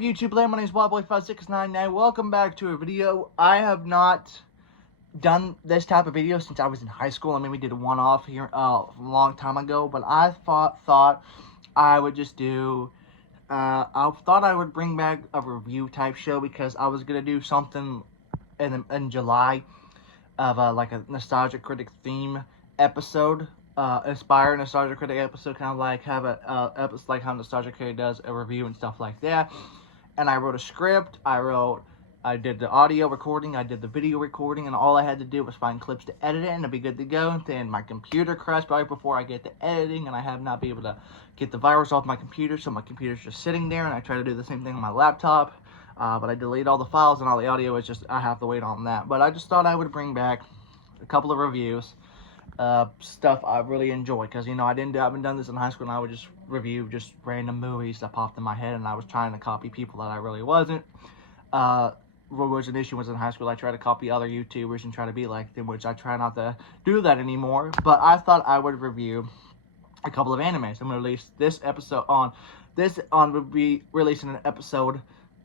up, YouTube land? My name is Wildboy5699. Welcome back to a video. I have not done this type of video since I was in high school. I mean, we did a one-off here a long time ago, but I thought I would just do, I thought I would bring back a review type show because I was going to do something in July of like a Nostalgia Critic theme episode. Inspire Nostalgia Critic episode, kind of like have a episode like how Nostalgia Critic does a review and stuff like that. And I wrote a script, I did the audio recording, I did the video recording, and all I had to do was find clips to edit it, and it'd be good to go. And then my computer crashed right before I get the editing, and I have not been able to get the virus off my computer, so my computer's just sitting there, and I try to do the same thing on my laptop, but I delete all the files, and all the audio is just, I have to wait on that. But I just thought I would bring back a couple of reviews. Stuff I really enjoy, because I haven't done this in high school, and I would just review just random movies that popped in my head, and I was trying to copy people that I really wasn't. What was an issue was in high school, I tried to copy other YouTubers and try to be like them, which I try not to do that anymore. But I thought I would review a couple of animes. I'm gonna release this episode we'll be releasing an episode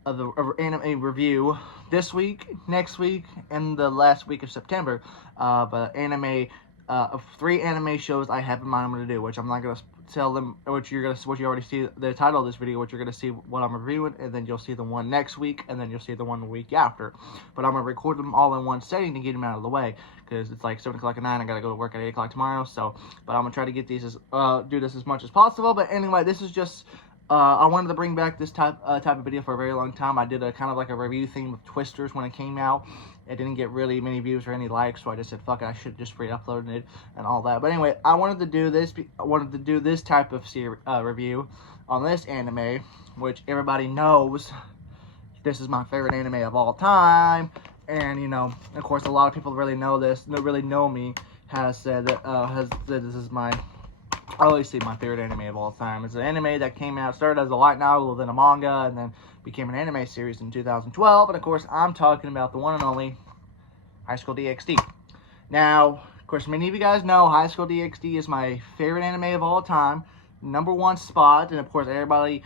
of the anime review this week, next week, and the last week of September of anime. Of 3 anime shows I have in mind I'm going to do, which I'm not going to tell them, what you already see the title of this video, which you're going to see what I'm reviewing, and then you'll see the one next week, and then you'll see the one the week after. But I'm going to record them all in one setting to get them out of the way, because it's like 7 o'clock at night, I got to go to work at 8 o'clock tomorrow, so, but I'm going to try to get these do this as much as possible. But anyway, this is just, I wanted to bring back this type of video for a very long time. I did a kind of like a review theme of Twisters when it came out. It didn't get really many views or any likes, so I just said, fuck it, I should just re-upload it and all that. But anyway, I wanted to do this type of review on this anime, which everybody knows this is my favorite anime of all time. And, of course, a lot of people really know me, has said this is my, I always say my favorite anime of all time. It's an anime that came out, started as a light novel, then a manga, and then became an anime series in 2012. And of course, I'm talking about the one and only High School DXD. Now, of course, many of you guys know High School DXD is my favorite anime of all time, #1 spot. And of course, everybody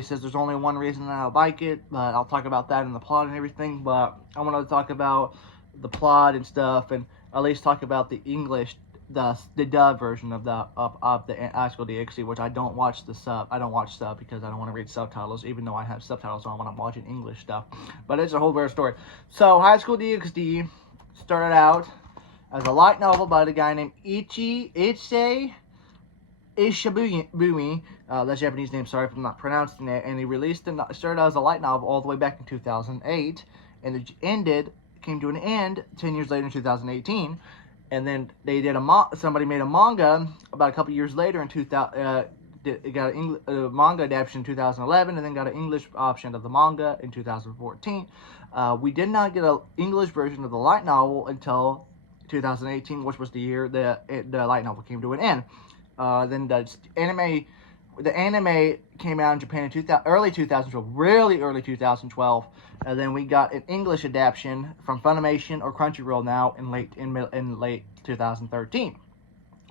says there's only one reason that I like it, but I'll talk about that in the plot and everything. But I want to talk about the plot and stuff, and at least talk about the English. The dub version of the High School DXD, which I don't watch the sub. I don't watch sub because I don't want to read subtitles, even though I have subtitles on when I'm watching English stuff. But it's a whole better story. So High School DXD started out as a light novel by the guy named Issei Ishibumi. That's Japanese name. Sorry if I'm not pronouncing it. And he started out as a light novel all the way back in 2008, and it came to an end 10 years later in 2018. And then they did somebody made a manga about a couple years later in 2000. It got a manga adaptation in 2011, and then got an English option of the manga in 2014. We did not get an English version of the light novel until 2018, which was the year the light novel came to an end. Then the anime came out in Japan in early 2012, really early 2012, and then we got an English adaptation from Funimation or Crunchyroll now in late 2013.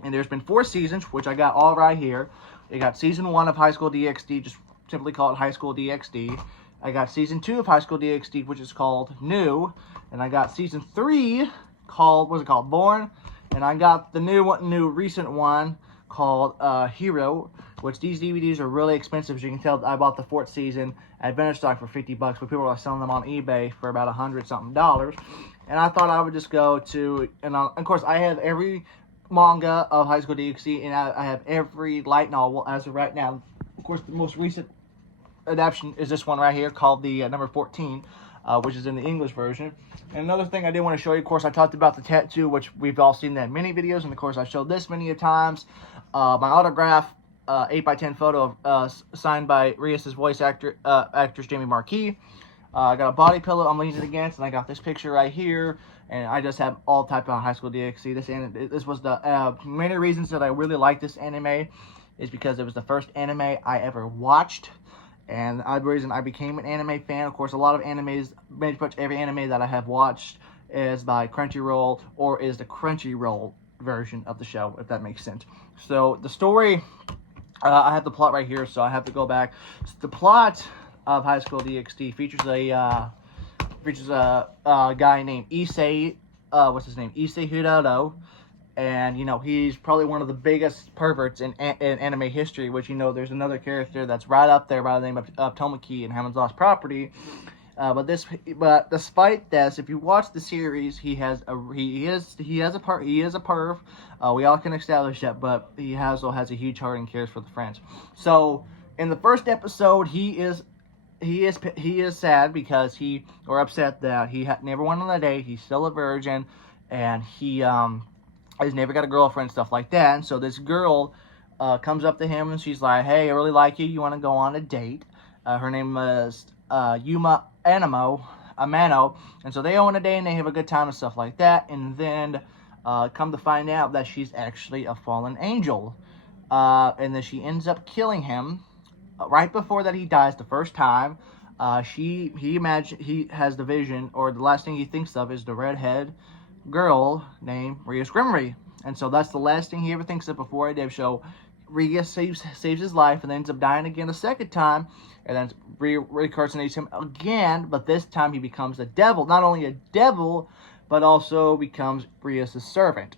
And there's been 4 seasons, which I got all right here. I got season 1 of High School DxD, just simply called High School DxD. I got season 2 of High School DxD, which is called New, and I got season 3 called Born, and I got the recent one called Hero, which these DVDs are really expensive. As you can tell, I bought the 4th season at Vendor Stock for $50, but people are selling them on eBay for about $100-something. And I thought I would just go to, and of course, I have every manga of High School DxD, and I have every light novel as of right now. Of course, the most recent adaptation is this one right here, called the number 14, which is in the English version. And another thing I did want to show you, of course, I talked about the tattoo, which we've all seen that in many videos, and of course, I showed this many a times. My autograph 8x10 photo signed by Rias's voice actress Jamie Marquis. I got a body pillow I'm leaning against, and I got this picture right here. And I just have all type of High School DxD. This was the many reasons that I really like this anime is because it was the first anime I ever watched. And the reason I became an anime fan, of course, a lot of animes, pretty much every anime that I have watched is by Crunchyroll or is the Crunchyroll version of the show, if that makes sense. So the story, I have the plot right here, so I have to go back. So the plot of High School DXD features a guy named Issei. What's his name? Issei Hiroto. And, he's probably one of the biggest perverts in anime history, which, there's another character that's right up there by the name of Tomoki in Heaven's Lost Property. But despite this, if you watch the series, he is a perv. We all can establish that, but he also has a huge heart and cares for the friends. So in the first episode, he is sad because or upset that he never went on a date. He's still a virgin, and he's never got a girlfriend, stuff like that. And so this girl comes up to him and she's like, "Hey, I really like you. You want to go on a date?" Her name is Yuma Amano. And so they go on a date and they have a good time and stuff like that. And then come to find out that she's actually a fallen angel. And then she ends up killing him right before that he dies the first time. He has the vision, or the last thing he thinks of is the redhead girl named Rias Grimmery. And so that's the last thing he ever thinks of before a dev show. Rias saves his life and then ends up dying again a second time, and then reincarnates him again, but this time he becomes a devil. Not only a devil, but also becomes Rias' servant.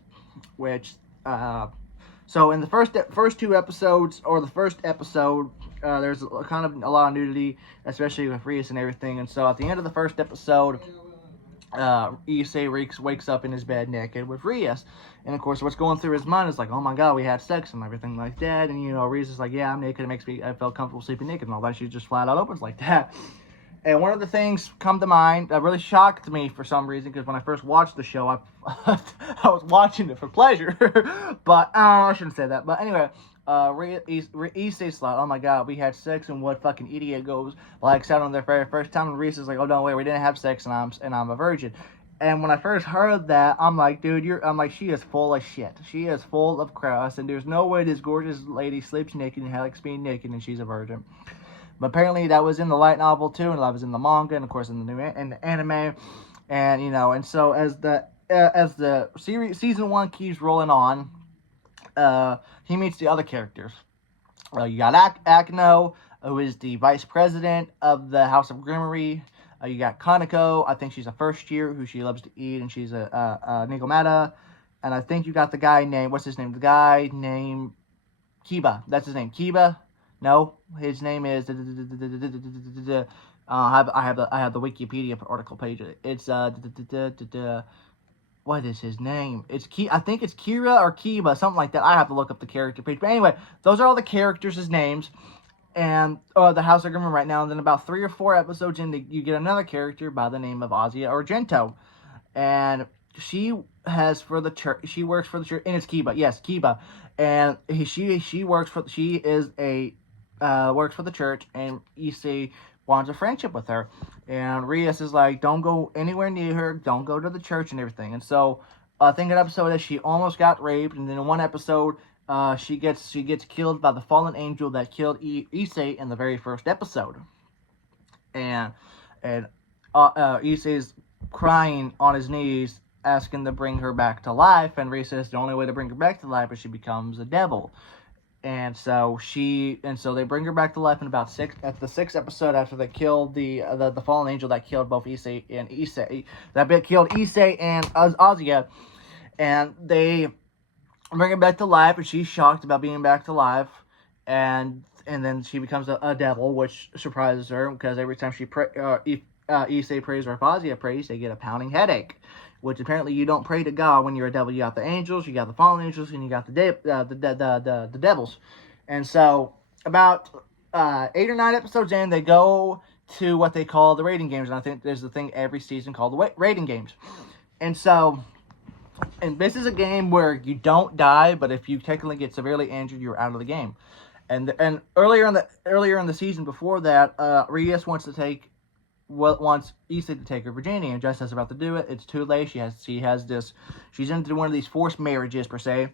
Which so in the first two episodes, or the first episode, there's kind of a lot of nudity, especially with Rias and everything. And so at the end of the first episode, Issei wakes up in his bed naked with Rias. And of course, what's going through his mind is like, oh my god, we had sex and everything like that. And Rias is like, yeah, I'm naked. I felt comfortable sleeping naked and all that. She just flat out opens like that. And one of the things come to mind that really shocked me for some reason, because when I first watched the show, I was watching it for pleasure. But I shouldn't say that. But anyway, Issei's like, oh my god, we had sex, and what fucking idiot goes like out on their very first time, and Reese is like, oh no, wait, we didn't have sex, and I'm a virgin. And when I first heard that, I'm like, dude, she is full of shit. She is full of crap, and there's no way this gorgeous lady sleeps naked and likes being naked, and she's a virgin. But apparently that was in the light novel too, and that was in the manga, and of course in the anime, and and so as the season 1 keeps rolling on, he meets the other characters. You got Akino, who is the vice president of the House of Grimmery. You got Kaneko, I think she's a first year who she loves to eat, and she's a Nigomata. And I think you got the guy named, what's his name? The guy named Kiba. That's his name. Kiba? No, his name is. I have the Wikipedia article page. It's what is his name? I think it's Kira or Kiba, something like that. I have to look up the character page. But anyway, those are all the characters' names. And the House of Grimmer right now. And then about 3 or 4 episodes in, you get another character by the name of Azia Argento. And she has for the church. She works for the church, and it's Kiba. Yes, Kiba. And she works for the church, and Issei wants a friendship with her. And Rias is like, don't go anywhere near her, don't go to the church and everything. And so I think an episode is she almost got raped, and then in one episode she gets killed by the fallen angel that killed Issei in the very first episode. And Issei's crying on his knees, asking to bring her back to life, and Rias says the only way to bring her back to life is she becomes a devil. And so they bring her back to life in about the 6th episode after they killed the fallen angel that killed both Issei and Azia, and they bring her back to life, and she's shocked about being back to life, and then she becomes a devil, which surprises her because every time Issei prays or if Azia prays, they get a pounding headache. Which apparently you don't pray to God when you're a devil. You got the angels, you got the fallen angels, and you got the devils. And so about 8 or 9 episodes in, they go to what they call the rating games. And I think there's a thing every season called the rating games. And so, and this is a game where you don't die, but if you technically get severely injured, you're out of the game. And earlier in the season before that, Rias wants Issei to take her virginity, and just as about to do it, it's too late. She's into one of these forced marriages per se,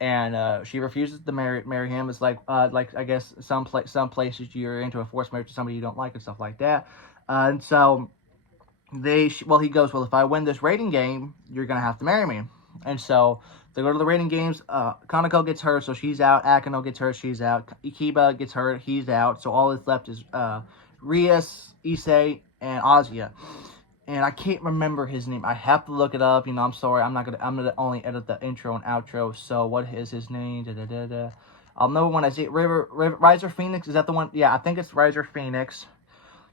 and she refuses to marry him. It's like I guess some places you're into a forced marriage to somebody you don't like and stuff like that. And so he goes, well, if I win this rating game, you're gonna have to marry me. And so they go to the rating games. Kaneko gets hurt, so she's out. Akino gets hurt, she's out. Ikiba gets hurt, he's out. So all that's left is Rias, Issei, and Azia. And I can't remember his name. I have to look it up. You know, I'm sorry. I'm gonna only edit the intro and outro. So what is his name? I'll know when I see it. Riser Phoenix. Is that the one? Yeah, I think it's Riser Phoenix.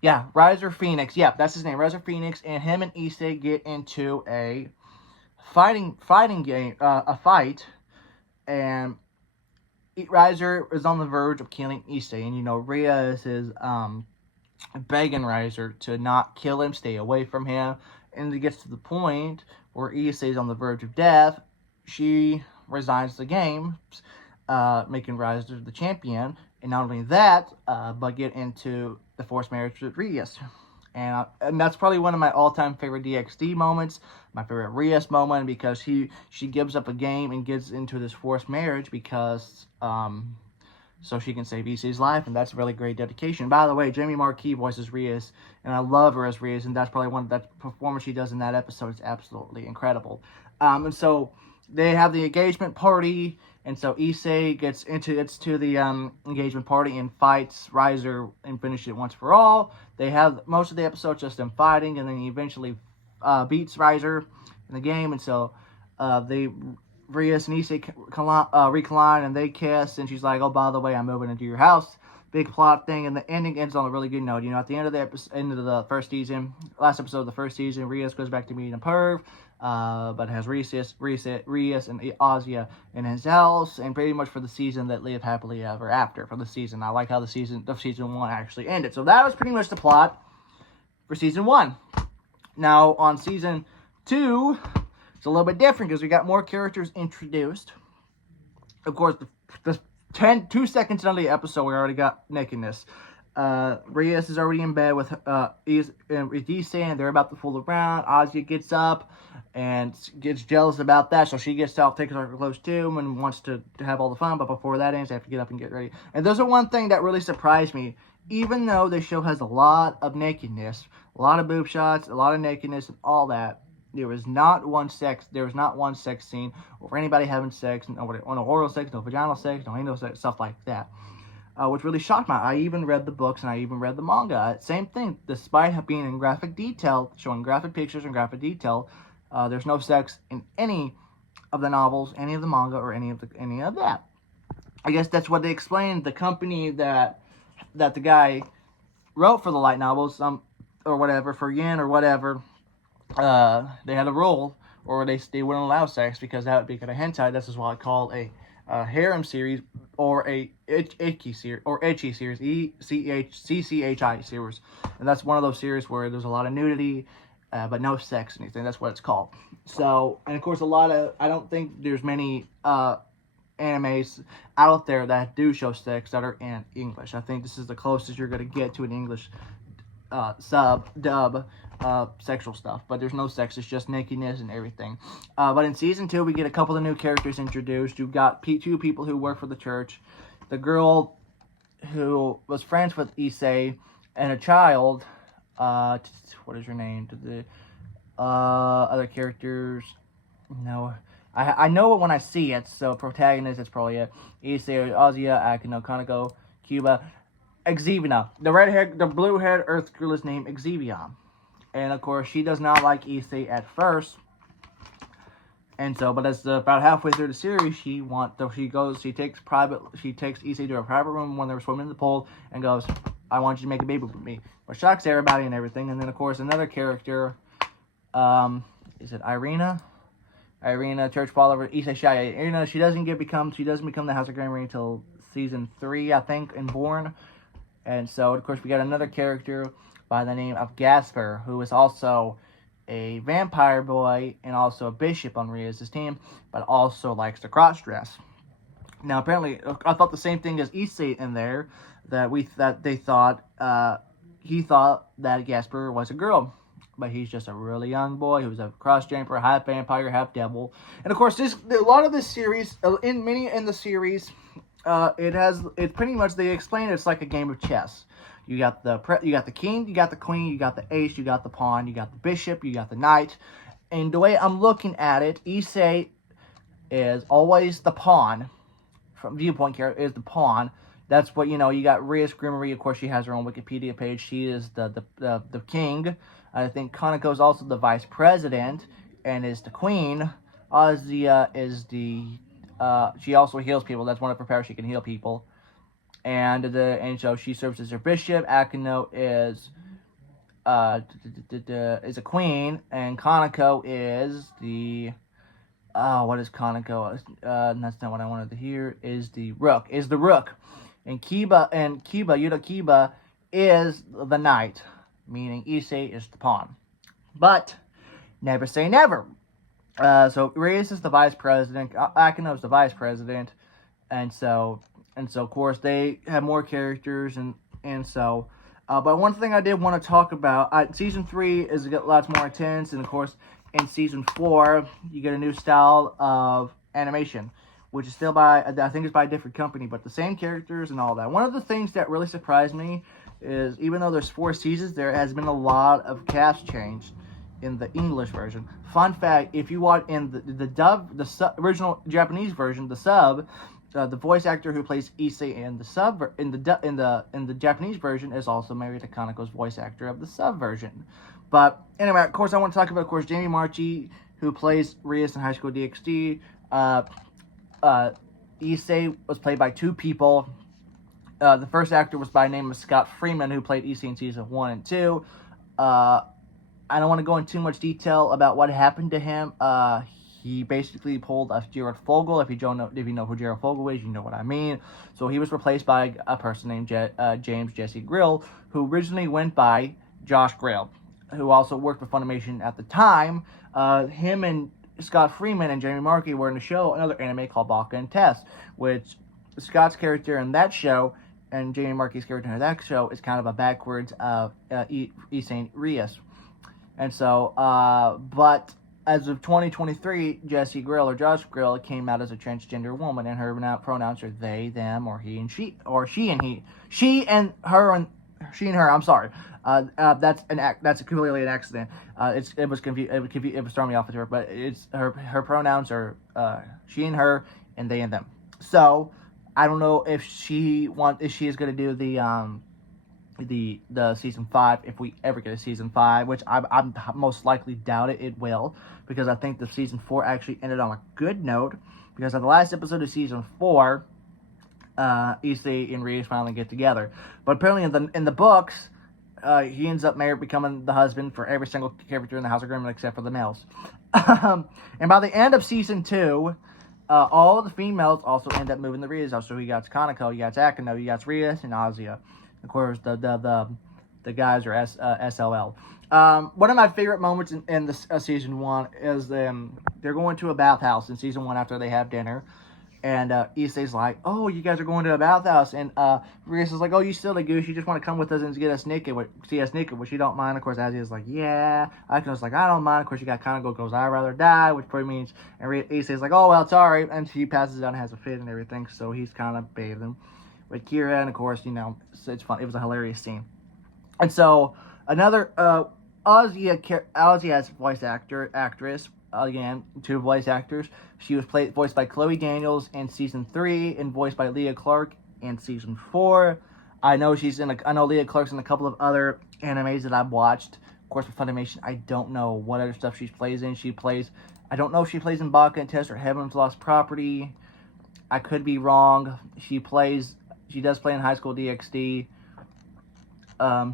Yeah, Riser Phoenix. Yeah, that's his name. Riser Phoenix. And him and Issei get into a fighting game. A fight. And Riser is on the verge of killing Issei. And you know, Rias is begging Riser to not kill him, stay away from him, and it gets to the point where Issei is on the verge of death. She resigns the game, making Riser the champion, and not only that, but get into the forced marriage with Rias. And that's probably one of my all-time favorite DXD moments, my favorite Rias moment, because she gives up a game and gets into this forced marriage because so she can save Issei's life, and that's really great dedication. By the way, Jamie Marquis voices Rias, and I love her as Rias, and that's probably that performance she does in that episode is absolutely incredible. And so they have the engagement party, and so Issei gets to the engagement party and fights Riser and finishes it once for all. They have most of the episode just them fighting, and then he eventually beats Riser in the game, and so Rias and Issei reconcile and they kiss, and she's like, "Oh, by the way, I'm moving into your house." Big plot thing, and the ending ends on a really good note. You know, at the end of the first season, last episode of the first season, Rias goes back to being a perv, but has Rias and Azia in his house, and pretty much for the season that live happily ever after for the season. I like how the season 1 actually ended. So that was pretty much the plot for season 1. Now on season 2. It's a little bit different because we got more characters introduced. Of course, the 2 seconds into the episode, we already got nakedness. Rias is already in bed with Issei, and they're about to fool around. Azia gets up and gets jealous about that, so she gets out, takes off her clothes too, and wants to have all the fun. But before that ends, they have to get up and get ready. And there's one thing that really surprised me. Even though this show has a lot of nakedness, a lot of boob shots, a lot of nakedness, and all that, there was not one sex scene or anybody having sex, no oral sex, no vaginal sex, no anal sex, stuff like that. Which really shocked me. I even read the books and I even read the manga. Same thing, despite being in graphic detail, showing graphic pictures and graphic detail, there's no sex in any of the novels, any of the manga, or any of that. I guess that's what they explained. The company that the guy wrote for the light novels, or whatever, for yen or whatever, they had a rule, or they wouldn't allow sex because that would be kind of hentai. This is what I call a harem series, or a ecchi series, ECCHI series, and that's one of those series where there's a lot of nudity, but no sex or anything. That's what it's called. So, and of course, I don't think there's many animes out there that do show sex that are in English. I think this is the closest you're going to get to an English dub sexual stuff, but there's no sex. It's just nakedness and everything. But in season 2, we get a couple of new characters introduced. You've got 2 people who work for the church, the girl who was friends with Issei, and a child. What is her name? The other characters, no, I know it when I see it. So protagonist, it's probably Issei, Azia, Akino, Kaneko, Cuba, Exivia. The blue-haired Earth girl is named Exivia. And of course, she does not like Issei at first. And so, but as about halfway through the series, she takes Issei to a private room when they were swimming in the pool and goes, "I want you to make a baby with me," which shocks everybody and everything. And then of course, another character, is it Irina? Irina, church follower, Issei Shaya. Irina, she doesn't become the House of Grandmarie until season 3, I think, in Born. And so, of course, we got another character by the name of Gasper, who is also a vampire boy and also a bishop on Rias' team, but also likes to cross-dress. Now, apparently, I thought the same thing as Issei in there, he thought that Gasper was a girl, but he's just a really young boy who's a cross-jumper, half vampire, half devil. And of course, a lot of this series, in the series, it's pretty much, they explain it's like a game of chess. You got the king, you got the queen, you got the ace, you got the pawn, you got the bishop, you got the knight. And the way I'm looking at it, Issei is always the pawn. From viewpoint here, is the pawn. that's what, you got Rias Grimery. Of course, she has her own Wikipedia page. She is the king. I think Kanako is also the vice president and is the queen. Ozia is she also heals people. That's one of her powers. She can heal people. And so she serves as her bishop. Akino is a queen, and Kanako is the what is Kanako? That's not what I wanted to hear. Is the rook? And Yuta Kiba is the knight, meaning Issei is the pawn. But never say never. So Reyes is the vice president. Akino is the vice president, and so of course they have more characters, and so. But one thing I did want to talk about, Season 3 is lots more intense, and of course, in Season 4, you get a new style of animation, which is still I think it's by a different company, but the same characters and all that. One of the things that really surprised me is, even though there's 4 seasons, there has been a lot of cast change in the English version. Fun fact, if you watch in the original Japanese version, the sub, the voice actor who plays Issei in the Japanese version is also married to Kanako's voice actor of the sub version. But anyway, of course, I want to talk about, of course, Jamie Marchi, who plays Rias in High School DXD. Issei was played by 2 people. The first actor was by name of Scott Freeman, who played Issei in Season 1 and 2. I don't want to go into too much detail about what happened to him. He basically pulled a Gerard Fogel. If you know who Gerard Fogel is, you know what I mean. So he was replaced by a person named James Jesse Grill, who originally went by Josh Grill, who also worked for Funimation at the time. Him and Scott Freeman and Jamie Marchi were in a show, another anime called Baka and Test, which Scott's character in that show and Jamie Marchi's character in that show is kind of a backwards of Issei Rias. And so, but as of 2023, Jessie Grill, or Josh Grill, came out as a transgender woman, and her pronouns are they, them, or he and she, or she and he, she and her, I'm sorry. That's completely an accident. It was throwing me off of her, but it's her pronouns are she and her, and they and them. So I don't know if she is going to do the season 5, if we ever get a season 5, which I most likely doubt it will, because I think the season 4 actually ended on a good note, because at the last episode of season 4, Issei and Rias finally get together. But apparently in the books, he ends up becoming the husband for every single character in the House of Grimmon except for the males. And by the end of season 2, all the females also end up moving the Rias out. So you got Kanako, you got Akino, you got Rias, and Ozia. Of course, the guys are SLL. One of my favorite moments in this season 1 is they're going to a bathhouse in season 1 after they have dinner. And Issei's like, oh, you guys are going to a bathhouse. And Rias is like, oh, you silly goose. You just want to come with us and get us naked, see us naked, which you don't mind. Of course, Azia's like, yeah. Akino's like, I don't mind. Of course, you got Kanako goes, I'd rather die, which probably means, and Issei's like, oh, well, it's all right. And she passes out and has a fit and everything. So he's kind of bathing with Kira. And of course, it's fun. It was a hilarious scene. And so another, Ozzy has voice actress. Again, 2 voice actors. She was voiced by Chloe Daniels in season 3 and voiced by Leah Clark in season 4. I know Leah Clark's in a couple of other animes that I've watched. Of course, with Funimation, I don't know what other stuff she plays in. I don't know if she plays in Baka and Test or Heaven's Lost Property. I could be wrong. She does play in High School DXD.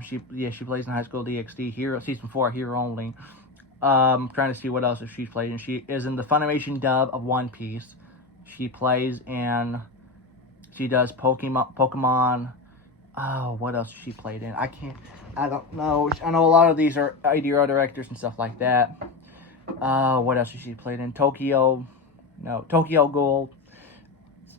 She plays in High School DXD here, season 4, here only. Trying to see what else she's played in. She is in the Funimation dub of One Piece. She plays in, she does Pokemon. Oh, what else has she played in? I don't know. I know a lot of these are IDR directors and stuff like that. What else has she played in? Tokyo Ghoul.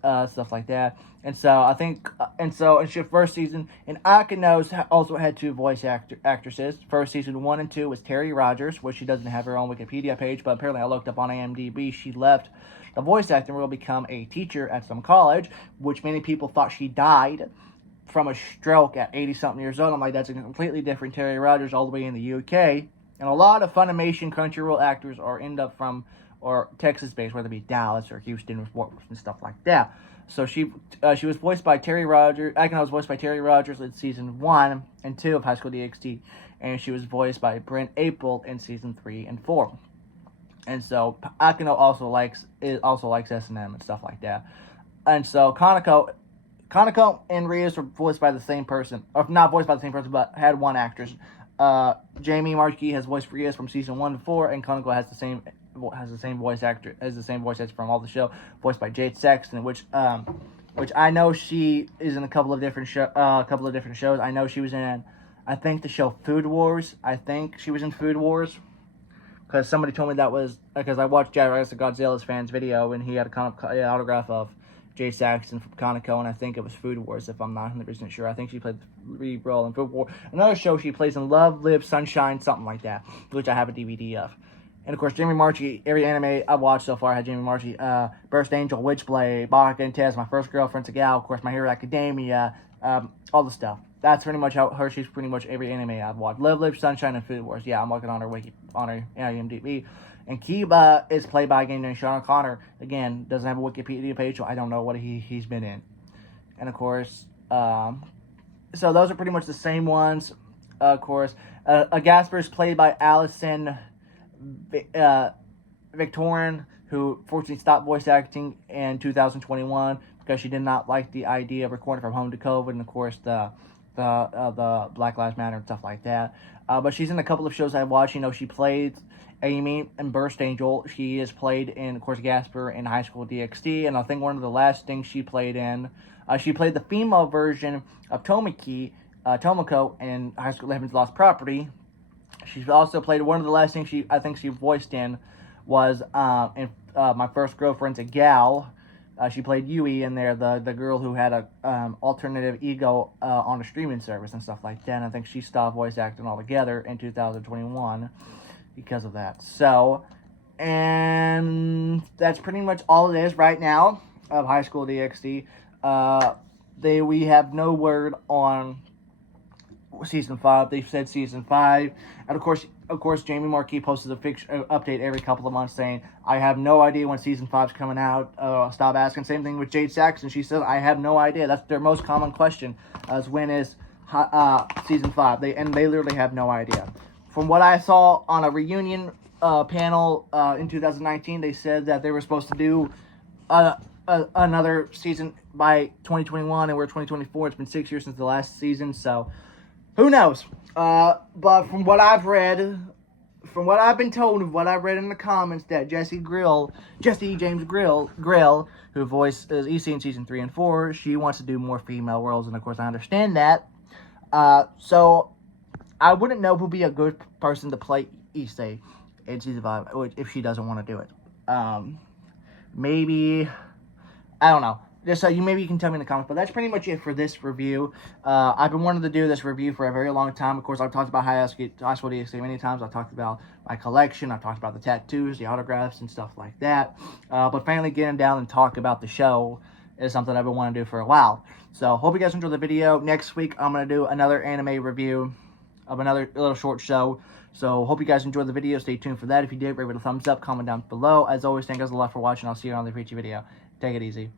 Stuff like that. And so I think, in she first season, and Akino's also had 2 voice actresses. First season 1 and 2 was Terry Rogers, which she doesn't have her own Wikipedia page, but apparently I looked up on IMDb. She left the voice acting role to become a teacher at some college, which many people thought she died from a stroke at 80-something years old. I'm like, that's a completely different Terry Rogers all the way in the UK. And a lot of Funimation Crunchyroll actors or Texas-based, whether it be Dallas or Houston or Fort Worth and stuff like that. So she was voiced by Terry Rogers. Akino was voiced by Terry Rogers in season 1 and 2 of High School DXD, and she was voiced by Brent April in season 3 and 4. And so Akino also likes S&M and stuff like that. And so Kaneko and Rios were voiced by the same person, or not voiced by the same person, but had one actress. Jamie Marchi has voiced Rios from season 1 to 4, and Kaneko has the same voice actor from all the show, voiced by Jade Sexton, which I know she is in a couple of different shows. I know she was in, I think, the show Food Wars. I think she was in Food Wars. Because somebody told me that was, because I watched Jared Godzilla's fans video, and he had an autograph of Jay Saxton from Conoco, and I think it was Food Wars, if I'm not 100% sure. I think she played the lead role in Food Wars. Another show she plays in Love, Live, Sunshine, something like that, which I have a DVD of. And of course, Jamie Marchi, every anime I've watched so far had Jamie Marchi. Burst Angel, Witchblade, Baka and Tez, My First Girlfriend's a Gal, of course, My Hero Academia, all the stuff. That's pretty much how she's pretty much every anime I've watched. Love, Live, Sunshine, and Food Wars. Yeah, I'm looking on her IMDb. And Kiba is played by a guy named Sean O'Connor. Again, doesn't have a Wikipedia page, so I don't know what he's been in. And of course, so those are pretty much the same ones. Of course, Gasper is played by Allison Victorian, who fortunately stopped voice acting in 2021 because she did not like the idea of recording from home to COVID, and of course the Black Lives Matter and stuff like that. But she's in a couple of shows I watched. You know, she played Amy in Burst Angel. She has played in, of course, Gasper in High School DXD. And I think one of the last things she played in, she played the female version of Tomoko in High School Heaven's Lost Property. She's also played, one of the last things I think she voiced in was in My First Girlfriend's a Gal. She played Yui in there, the girl who had a alternative ego on a streaming service and stuff like that. And I think she stopped voice acting altogether in 2021 because of that. So, and that's pretty much all it is right now of High School DxD. We have no word on season 5. They've said season 5, and of course, Jamie Marchi posted a update every couple of months saying, "I have no idea when season 5's coming out. Stop asking." Same thing with Jade Saxton. She said, "I have no idea." That's their most common question: is when is season 5? They literally have no idea. From what I saw on a reunion panel in 2019, they said that they were supposed to do another season by 2021, and we're 2024. It's been 6 years since the last season, so who knows? But from what I've read, from what I've been told, of what I've read in the comments, that Jesse James Grill, who voiced EC in season 3 and 4, she wants to do more female roles, and of course I understand that. So I wouldn't know who'd be a good person to play Issei in season 5 if she doesn't want to do it. Maybe, I don't know. Just so maybe you can tell me in the comments, but that's pretty much it for this review. I've been wanting to do this review for a very long time. Of course, I've talked about High School DxD many times. I've talked about my collection. I've talked about the tattoos, the autographs, and stuff like that. But finally getting down and talk about the show is something I've been wanting to do for a while. So, hope you guys enjoyed the video. Next week, I'm going to do another anime review of another little short show. So, hope you guys enjoyed the video. Stay tuned for that. If you did, rate it a thumbs up, comment down below. As always, thank you guys a lot for watching. I'll see you on the future video. Take it easy.